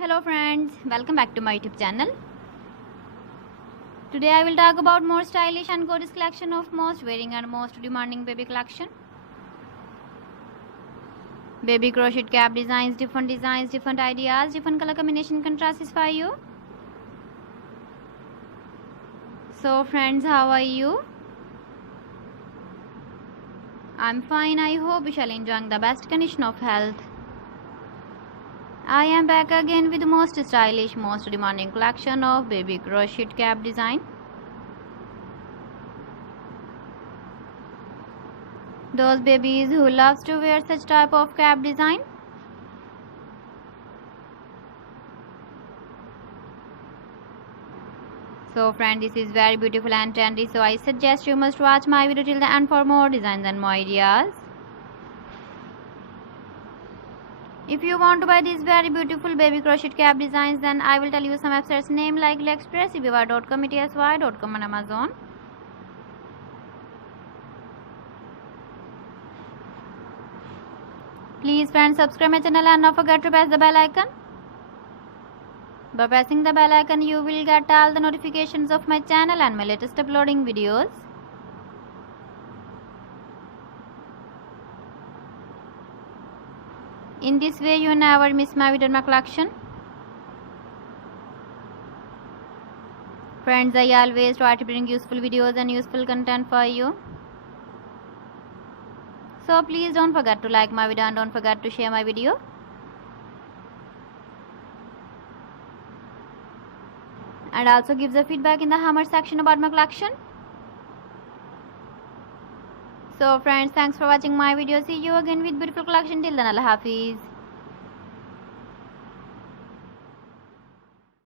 Hello friends, welcome back to my YouTube channel. Today I will talk about more stylish and gorgeous collection of most wearing and most demanding baby collection. Baby crochet cap designs, different ideas, different color combination can satisfy you. So friends, how are you? I'm fine. I hope you shall enjoy the best condition of health. I am back again with the most stylish, most demanding collection of baby crochet cap design. Those babies who loves to wear such type of cap design. So friend, this is very beautiful and trendy, so I suggest you must watch my video till the end for more designs and more ideas. If you want to buy these very beautiful baby crochet cap designs, then I will tell you some websites name like AliExpress, eBay.com, etsy.com and Amazon. Please friends, subscribe my channel and don't forget to press the bell icon. By pressing the bell icon, you will get all the notifications of my channel and my latest uploading videos. In this way, you never miss my video or my collection. Friends, I always try to bring useful videos and useful content for you. So please don't forget to like my video and don't forget to share my video. And also give the feedback in the comment section about my collection. So friends, thanks for watching my video. See you again with beautiful collection. Till then, Allah Hafiz.